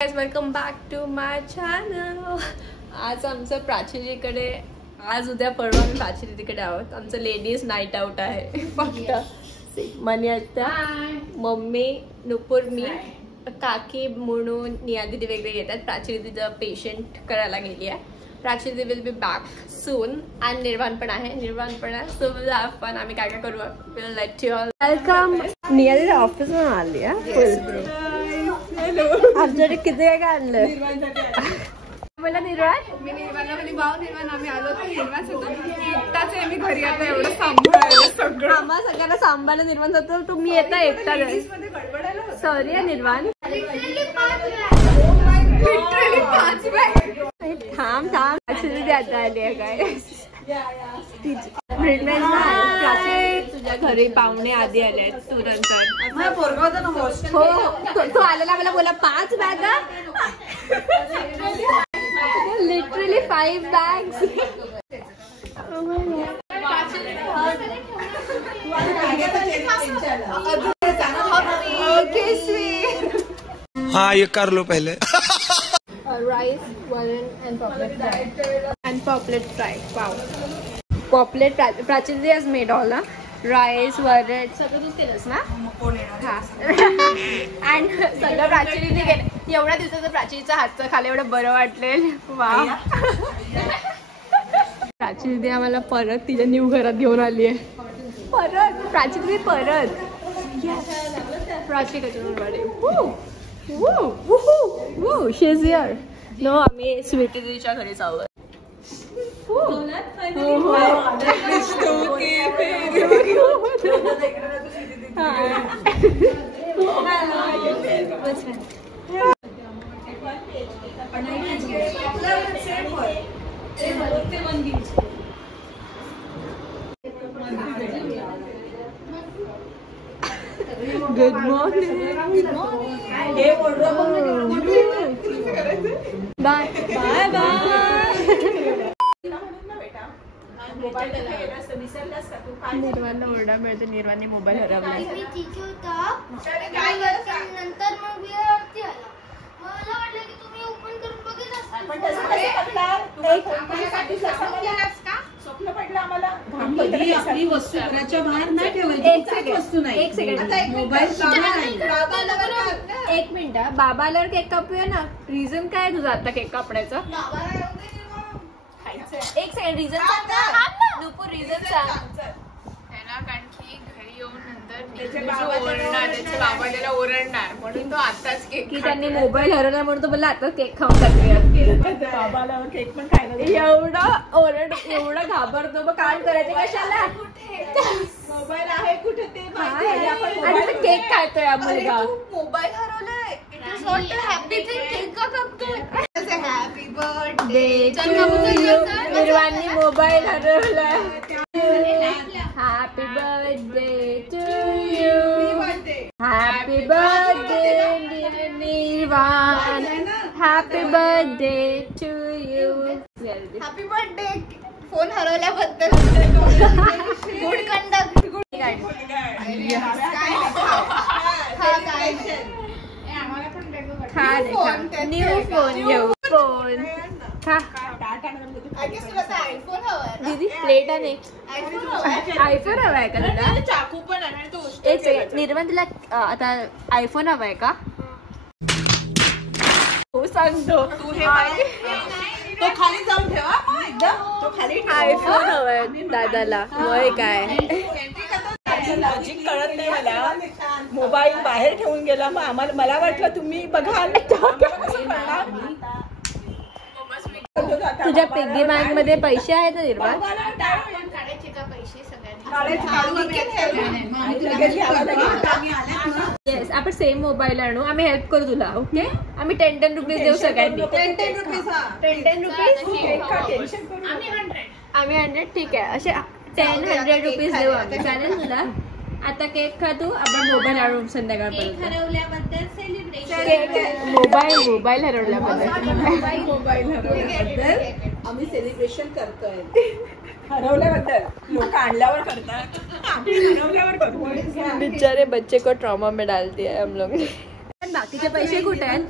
Welcome back to my channel. आज आमचं प्राचीकडे आज उद्या परवा आम्ही प्राचीकडे आहोत. आमचं लेडीज नाईट आउट आहे. फक्त मनी आत्या, मम्मी, नुपूर, मी, काकी म्हणून नियादिदी वेगळे येतात. प्राची तिचं पेशंट करायला गेली आहे. Prachi will be back soon. आणि निर्वाण पण आहे. So will have fun. आम्ही काय काय करू will let you all. Welcome. नियादिदी ऑफिस मधून आली आहे. आमच्याकडे किती काय आणलं मला निर्वाण. मी निर्वाणला म्हणजे भाऊ निर्वाण आम्ही आलो तर निर्वाण एकटाच आहे. मी घरी आता एवढं सांभाळायला सगळं आम्हाला सगळ्यांना सांभाळायला निर्वाण जातो. तुम्ही येता एकटा. सॉरी आहे निर्वाण. थांब ऍक्च्युली आता आली आहे काय तुझ्या घरी पाहुणे आधी आले आहेत. तू नंतर हो तू आलेला मला बोला 5 बॅगा. Literally 5 bags. हाँ ये कर लो पहले. राइस वरण and paplet fry. Wow. Paplet Prachi has made all ना. राईस वरण सगळं तूच केलंस ना. हा आणि सगळं प्राचीने केलं. एवढ्या दिवसाचं प्राचीच्या हातचं खायला एवढं बरं वाटलेल. वा. प्राची दिदी आम्हाला परत तिच्या न्यू घरात घेऊन आली आहे. परत प्राची दिदी परत. Prachi she is here. No आम्ही स्वीटी दीदीच्या घरी जाऊ. Good morning. Bye bye bye. निर्वाणला ओरडा मिळतो. निर्वाणने मोबाईल हरवला. नंतर मग मला वाटलं की तुम्ही ओपन करून स्वप्न पडलं आम्हाला. आपली वस्तू घराच्या बाहेर नाही ठेवायची. वस्तू नाही. एक सेकंड. मोबाईल. एक मिनिट. बाबा आल्यावर केक कापूया ना. रिझन काय तुझं आता केक कापण्याचं? एक सेकंड. रिझन सांग. नुपूर रिझन सांग. कारण की घरी येऊन नंतर ओरडणार. त्याचे बाबा त्याला ओरडणार म्हणून तो आताच केक. की त्यांनी मोबाईल हरवला म्हणून तो बोलला आता केक खाऊन टाकूया. बाबाला केक पण खायला. एवढं घाबरतो. मग काय करायचं कशाला. मोबाईल आहे कुठे ते आणि केक खायतोय हा मुलगा. मोबाईल हरवलाय. It is not a happy thing. Cake का कापतोय. Happy birthday to you. निर्वाणी मोबाईल हरवलाय. Happy birthday to you. Happy birthday Nirvaan. Happy birthday to you. Happy birthday. Phone हरवल्याबद्दल गुड कंडक्ट. न्यू फोन घेऊ. फोन खा. Didi plate आणि iPhone हवाय का तुला? चाकू पण आहे. एक सेकंड. निर्वाण तुला आता आयफोन हवाय का? हो सांगतो. तो खाली जाऊन ठेवा एकदम. तो खाली आयफोन हवाय दादाला. वय काय लॉजिक कळत नाही मला. मोबाईल बाहेर ठेवून गेला. मग मला वाटलं तुम्ही बघा. तुझ्या पिग्गी बँक मध्ये पैसे आहेत ना निर्वाण? येस. आपण सेम मोबाईल आणू. आम्ही हेल्प करू तुला. ओके. आम्ही 10 रुपीज देऊ सगळ्यांनी. 10 रुपीज. आम्ही 100. ठीक आहे. असे 100 रुपीज देऊ आम्ही. चालेल तुला? आता केक खा तू. आपण मोबाईल आणू संध्याकाळपर्यंत. मोबाईल हरवल्याबद्दल आम्ही सेलिब्रेशन करतोय. हरवल्याबद्दल लोक आणल्यावर करतात. हरवल्यावर करतो. बेचारे बच्चे को ट्रॉमा में डाल दिया है हम लोग. बाकीचे पैसे कुठे आहेत?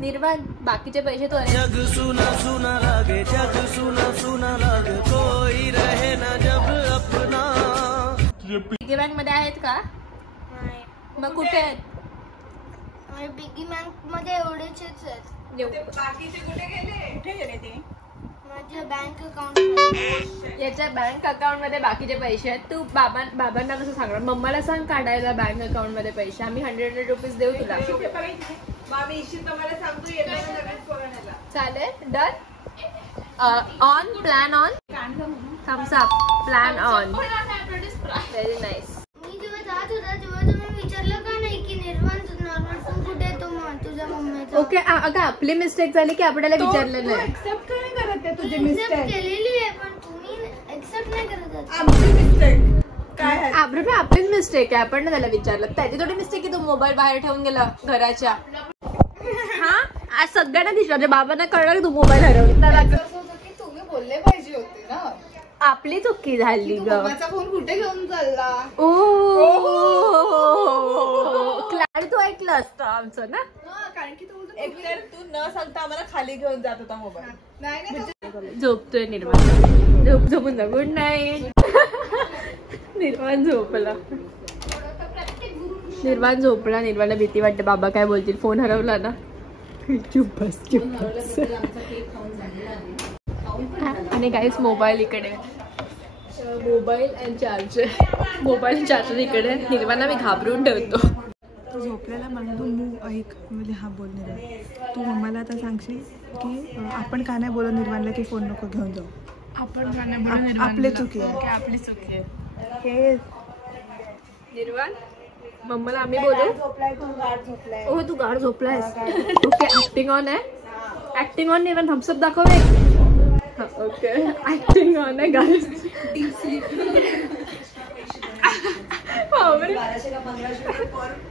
निर्वाण बाकीचे पैसे तो आहे. जग सुना सुना लागे, जग सुना सुना लागे, कोई रहे ना जब अपना. पिगी बँक मध्ये आहेत का? मग कुठे आहेत? पिगी बँक मध्ये एवढेच आहेत. बाकीचे कुठे गेले ते? माझ्या बँक अकाउंट याच्या बँक अकाउंट मध्ये बाकीचे पैसे आहेत. तू बाबांना कसं सांगणार? मम्माला सांग काढायला बँक अकाउंट मध्ये पैसे. आम्ही 100 रुपीज देऊ तुला. चालेल. Done. On plan on thumbs up. Plan on. Very nice. मी जेव्हा जात होता तेव्हा तुम्ही विचारलं का नाही की निर्वाण नॉर्मल फोन कुठे आहे तो तुझ्या मम्मीचा? ओके. अगं आपली मिस्टेक झाली की आपल्याला विचारलं नाही. एक्सेप्ट काय करत आहे तुझी एक्सेप्ट मिस्टेक? केलेली आहे पण तुम्ही एक्सेप्ट नाही करत आहात. आमची मिस्टेक काय आहे? आपलीच मिस्टेक आहे. आपण त्याला विचारलं. त्याची थोडी मिस्टेक की तू मोबाईल बाहेर ठेवून गेला घराच्या. हा आज सगळ्यांना दिसलं. बाबांना कळलं की तू मोबाईल हरवला. तुम्ही बोलले पाहिजे होते ना. आपली चुकी झाली ग. माझा फोन कुठे घेऊन चालला? ओ क्लॅड तू ऐकलं असतं आमचं ना. कारण की तू एकतर तू न सांगता आम्हाला खाली घेऊन जात होता मोबाईल. नाही झोपतोय निर्वाण. झोपून जा. Good night. निर्वाण झोपला. निर्वाण झोपला. निर्वाणला भीती वाटते बाबा काय बोलतील. फोन हरवला ना. चुप बस चुप बस. आणि काहीच मोबाईल इकडे. Mobile and charger. Mobile charger इकडे. निर्वाणला मी घाबरून ठेवतो. तो झोपलेला मला तू ऐक म्हणजे हा बोल निर्वाण. तू मम्माला आता सांगशील की आपण का नाही बोलू निर्वाणला की फोन नको घेऊन जाऊ. आपण का नाही बोलू? आपली चुकी आहे. आपली चुकी आहे. हे निर्वाण मम्माला आम्ही बोलू. झोपलाय तू गाढ झोपलाय. ओ तू गाढ झोपलायस. ओके. ऍक्टिंग ऑन आहे. Acting on. निर्वाण थम्सअप दाखव. ओके. ऍक्टिंग ऑन आहे गाईस.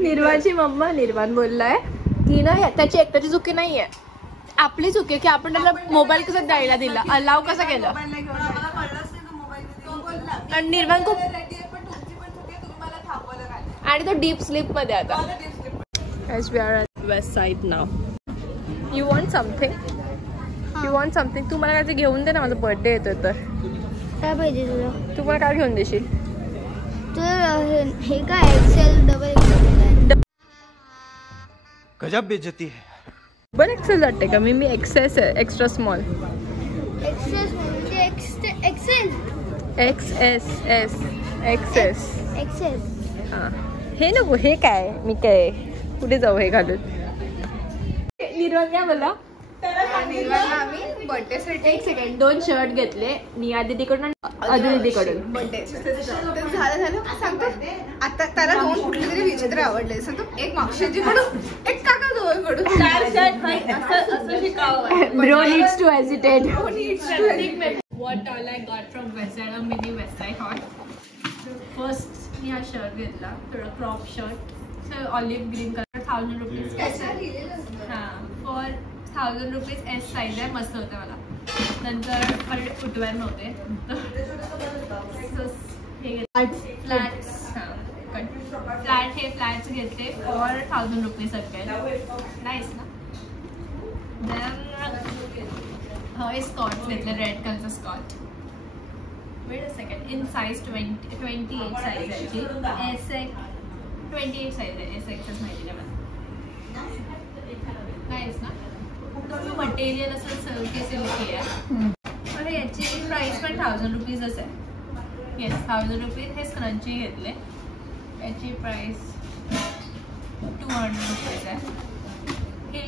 निर्वाणची मम्मा निर्वाण बोललाय की ना त्याची एकट्याची चुकी नाहीये. आपली चुकी की आपण त्याला मोबाईल कसं द्यायला दिला. अलाव कसं केलं. आणि निर्वाण खूप आणि तो डीप स्लीप मध्ये आता. As we are at west side now. You want something? You want something? तू मला काय घेऊन दे ना. माझा बर्थडे येतोय तर. काय पाहिजे तुला? तू मला काय घेऊन देशील? तर हे काय एक्सेल डबल एक्सेल गजब बेइज्जती है. डबल एक्सेल वाटते का? मी एक्सेस आहे. Extra small. एक्सेस म्हणजे एक्सेल XSS एक्सेस. एक्सेस हा हे नको. हे काय मी काय कुठे जाऊ हे घालून. निर्वाण काय बोला? आम्ही बर्थडे साठी एक सेकंड. 2 शर्ट घेतले. निया दीदीकडून आणि अदू दीदीकडून. बर्थडे झालं सांगतो. आता त्याला 2 कुठले तरी विचित्र आवडले. सांगतो एक मावशीजीकडून एक काकाजवळकडून. असं शिकावं. Bro needs to hesitate. What all I got from Westside, a mini Westside haul. First मी हा शर्ट घेतला. थोडा crop shirt. Olive green colour. 1000 rupees. हां फॉर 1000 रुपीज एस साईज आहे. मस्त होते मला. नंतर माझे फुटवेअर नव्हते हे फ्लॅट्स. हां फ्लॅट हे फ्लॅट्स घेतले फॉर 1000 रुपीज सगळे. नाईस ना. देन स्कॉट्स घेतले. रेड कलरचा skort. Wait a second. In size 28 size आहे याची. SX 28 साईज आहे. SXच माहिती आहे मला. नाईस ना. मटेरियल असं सिल्की सिल्की आहे. आणि याची प्राइस पण 1000 रुपीजच आहे. Yes 1000 rupees. हे स्क्रंची घेतले. याची प्राइस 200 रुपीज आहे. हे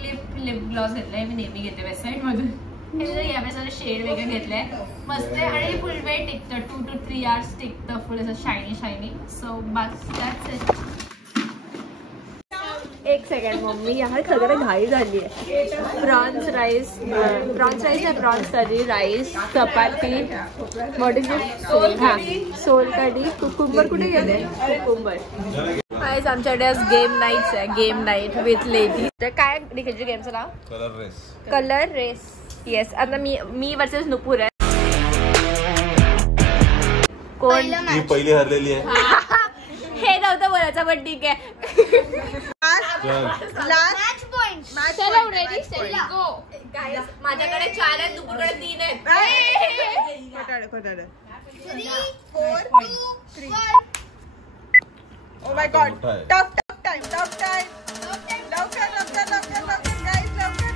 लिप ग्लॉस घेतलाय. मी नेहमी घेते वेबसाईटमधून. हे यावेळेस शेड वेगळं घेतलंय. मस्त आहे. आणि फुल वेळ टिकतं. 2 to 3 hours टिकतं. फुल असं शायनी शायनी. सो बस दॅट्स इट. एक सेकंड मम्मी यार सगळं घाई झाली आहे. प्रॉन्स राईस आहे. Prawns curry rice chapati. What is it? Sol kadhi. Cucumber कुठे गेले? कुकुंबर. आज आमच्याकडे आज गेम नाईट्स आहे. Game night with ladies. तर काय खेळायची गेमचं नाव? Colour race. येस. आता मी वर्सेस नुपूर आहे. कोण पहिला ही पहिली हरलेली आहे. हे नव्हतं बोला. कोणाचा पण ठीक आहे. लास्ट पॉइंट चला रेडी स्टेडी गो. गाइस माझ्याकडे 4 आहेत, दुपूरकडे 3 आहेत. खोटाडे 3 4 2 1. Oh my God tough time लवकर गाइस लवकर गाइस लवकर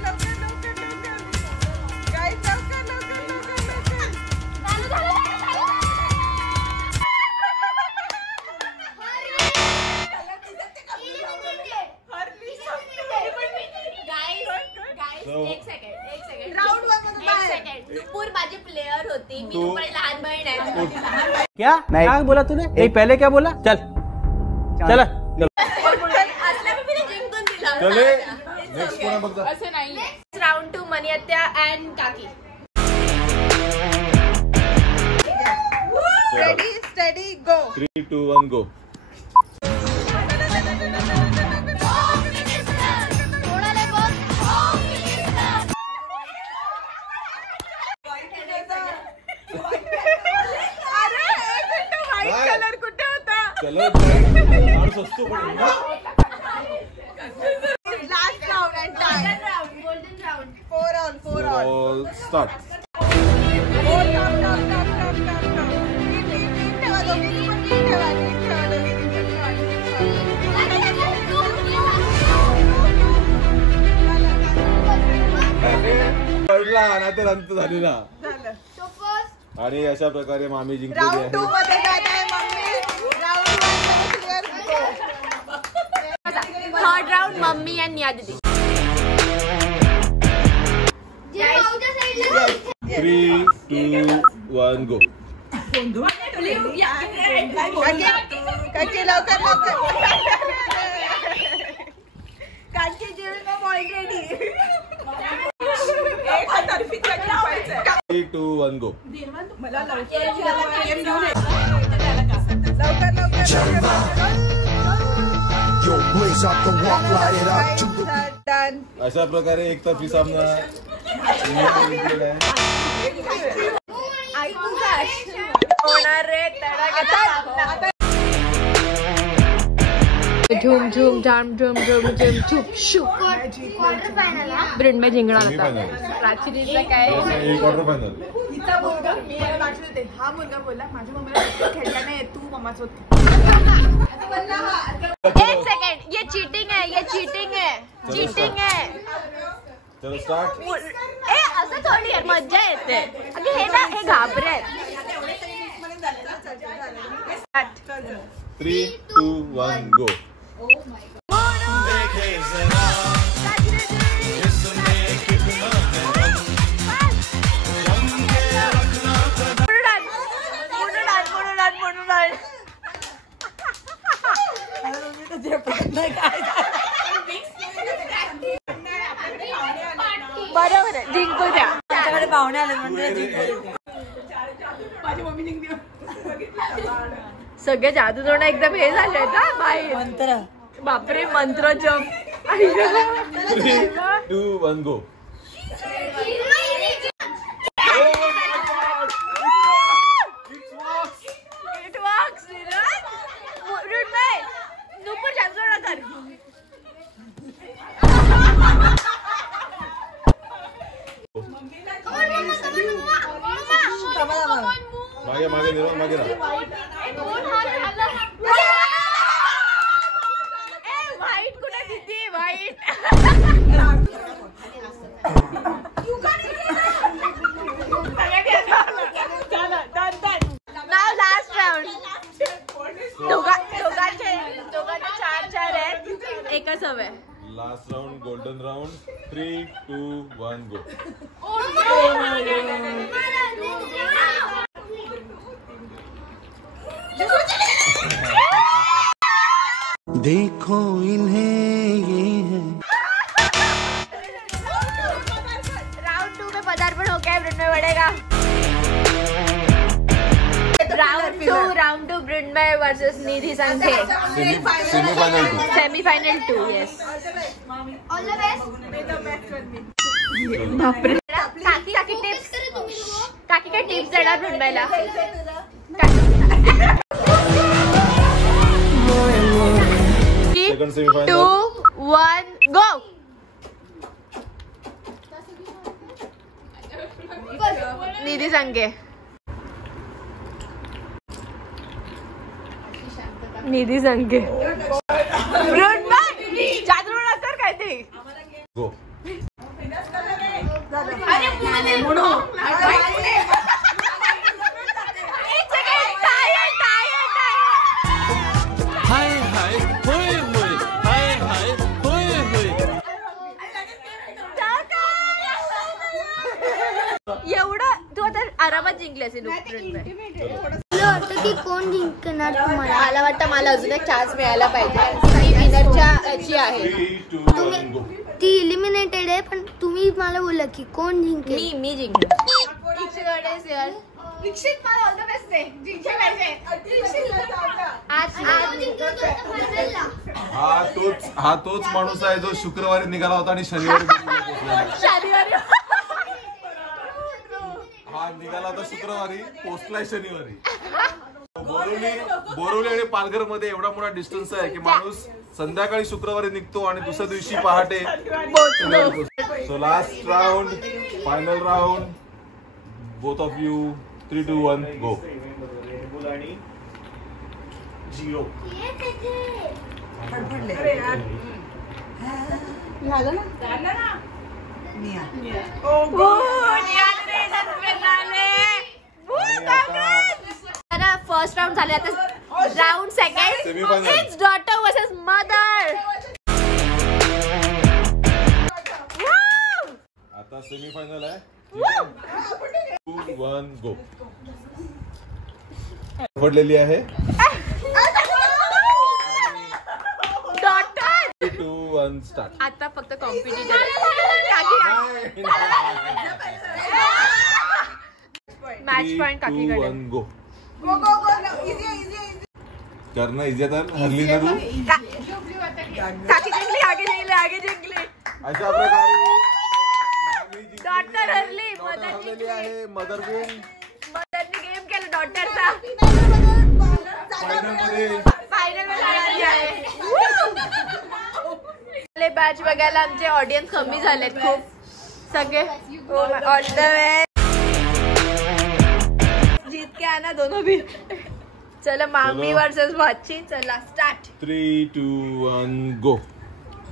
एक सेकंड राउंड 1 मध्ये नुपूर माझी प्लेयर होती, मी नुपूरची लहान बहीण आहे. क्या क्या बोला तूने? एक पहले क्या बोला? चल चला असल्या मी जिंकून दिला. असं नाही. राउंड 2 मनी आत्या अँड काकी. रेडी स्टेडी गो. 3 2 1 गो. कलर कुठे होता? कलर असतो पण last round end time. Golden round. 4 on start. ठेवा दोघी पण ठेवा पडला ना तर अंत झालेला. झालं. आणि अशा प्रकारे मामी जिंकलेली राउंड 2 आहे. मध्ये जात आहे मम्मी. राउंड 1 मध्ये clear go. Third round mummy and निया दीदी. 3 2 1 गो. काकी लवकर काकी जेवण ऑलरेडी 3 2 1 गो. मला लवकर अशा प्रकारे एक तर्फी सामना जिंकलेला आहे. होणार रे झूम झूम झाम झूम झूम झूम छुप छुप. Quarter final. ब्रिंड में जिंकणार होता. Semi-final. प्राचीचा काय एक क्वार्टर फायनल. हिचा मुलगा मी याला दाखवले होते. हा मुलगा बोलला माझ्या मम्मीला खेळता नाही येत, तू मम्माच होत. एक सेकंड ये चीटिंग है, ये चीटिंग है, चीटिंग है. चलो स्टार्ट. ए असं थोडी आहे, मज्जा येते. अगं हे ना हे घाबरे आहेत. 3 2 1 गो. बरोबर आहे, जिंकू द्या. आमच्याकडे पाहुणे आले म्हणजे माझी मम्मी जिंकली. सगळे जादूटोणा एकदम हे झाले ना बाहेर. मंत्र बापरे मंत्र जप. 3 2 1 गो. It works, Virat. Mrunmay, नुपूर जादू ना कर. मागे मागे निरो मागे राहा. वाईट कुठे किती वाईट. Now last round. दोघांचे 4-4 आहेत, एकच हवंय. Last round golden round. 3 2 1 गो. देखो इन्हें ये है. राउंड 2 में पदार्पण हो गया है मृण्मय बड़ेगा. राउंड 2 मृण्मय वर्सेस निधि संघे. Semifinal 2. Yes. All the best. बापरे. काकी टिप्स. काकी काय टिप्स देणार मृण्मयला? More and more second semifinal 2, 1 गो. निधी सांगे. निधी सांगे. चांद्रोड कर काय ते. गो. हाय हाय होय होय हाय हाय होय होय. एवढं तू आता आरामात जिंकली असेल. मला वाटतं की कोण जिंकणार तुम्हाला. मला वाटतं मला अजून एक चान्स मिळायला पाहिजे. ती विनरच्या याची आहे. 3, 2, 1 गो. ती इलिमिनेटेड आहे पण तुम्ही मला बोला की कोण जिंकेल. मी जिंकलो. दीक्षित मला ऑल द बेस्ट आहे. जिंकले पाहिजे. हा तोच माणूस आहे जो शुक्रवारी निघाला होता आणि शनिवारी पोहोचला. हा निघाला होता शुक्रवारी, पोहोचलाय शनिवारी. बोरिवली आणि पालघर मध्ये एवढा मोठा डिस्टन्स आहे की माणूस संध्याकाळी शुक्रवारी निघतो आणि दुसऱ्या दिवशी पहाटे. So last round, final round. Both of you 3, 2, 1 go. First round झाले. आता round second. Semi-final. It's daughter versus mother. आता सेमीफायनल आहे. 2, 1 गो. पडलेली आहे. डॉटर. 3, 2, 1 स्टार्ट. आता फक्त कॉम्पिटिशन. मॅच पॉइंट काकीकडे. 1 गो. करना इजी तर हरली ना तू. काकी जिंकली. आगे जिंकली. अशा प्रकारे डॉटर हरली. हरलेली आहे. Mother win. मदरने गेम केलं डॉटरचा. फायनल मध्ये बॅच बघायला आमचे ऑडियन्स कमी झालेत खूप सगळे. All the way. जीत के आना दोनों भी. चला मामी वर्सेस भाची. चला स्टार्ट. 3, 2, 1 गो.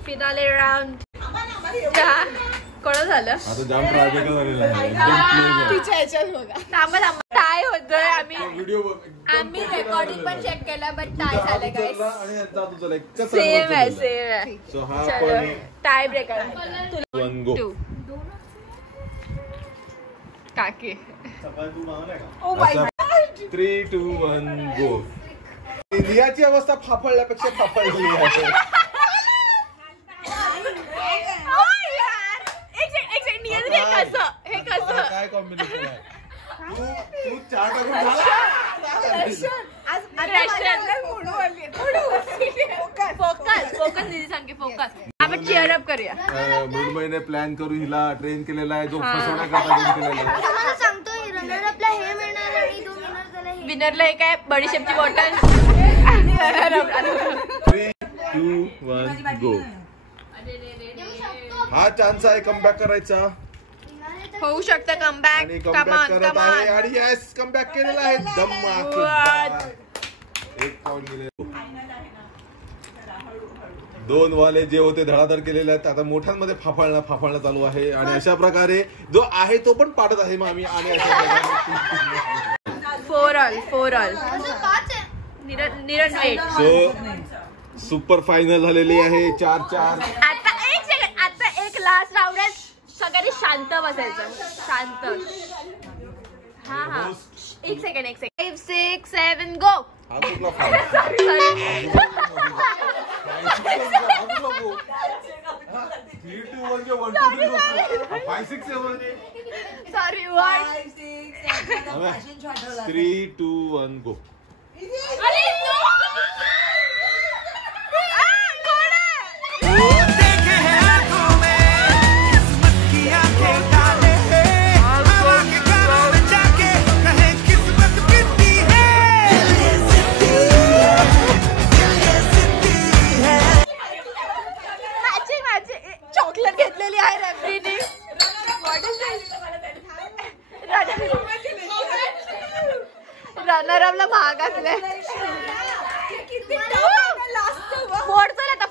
Finale round. कोण झालं. आता जाम ट्रायबेकर झालेला आहे. थांबा टाय होतोय. आम्ही व्हिडिओ रेकॉर्डिंग पण चेक केलं बट टाय झालं काय. सेम सेम आहे. सो हा चलो पण टाय ब्रेकर. 1 गो. काकी. 3, 2, 1 गो. इंडियाची अवस्था फाफळल्यापेक्षा फाफळलेली आहे. हे कसं काय कॉम्बिनेशन आहे. तू 4 टाकून झाला. फोकस दिदी सांगे. फोकस. आपण चेअर अप करूया. मृण्मयीने प्लॅन करू हिला ट्रेन केलेला आहे जो फसवण्याकरता गेम केलेला आहे. तुम्हाला सांगतो रनर अपला हे मिळणार आणि तो विनर झाला हे. विनरला एक आहे बडीशेपची बॉटल. 3, 2, 1 गो. हा चान्स आहे कमबॅक करायचा. होऊ शकतं कमबॅक. आणि कमबॅक करत आहे आणि यस कमबॅक केलेला आहे. धमाकेदार. 1 पॉइंट गेले. 2 वाले जे होते धडाधड केलेले आहेत आता मोठ्यांमध्ये फाफाळणं चालू आहे आणि अशा प्रकारे जो आहे तो पण पाडत आहे मामी. आणि अशा प्रकारे 4 ऑल. निरण वेट. सो सुपर फायनल झालेली आहे. 4-4. आता एक सेकंड. आता एक लास्ट राऊंड आहे. सगळ्यांनी शांत बसायचं. शांत. हा एक सेकंड. 5, 6, 7 गो. हा कुठला फाय. 3, 2, 1 जे 1, 2, 3 5, 6, 7 सॉरी. 3, 2, 1 गो. रनर अपला महाग असले. बोट चल आता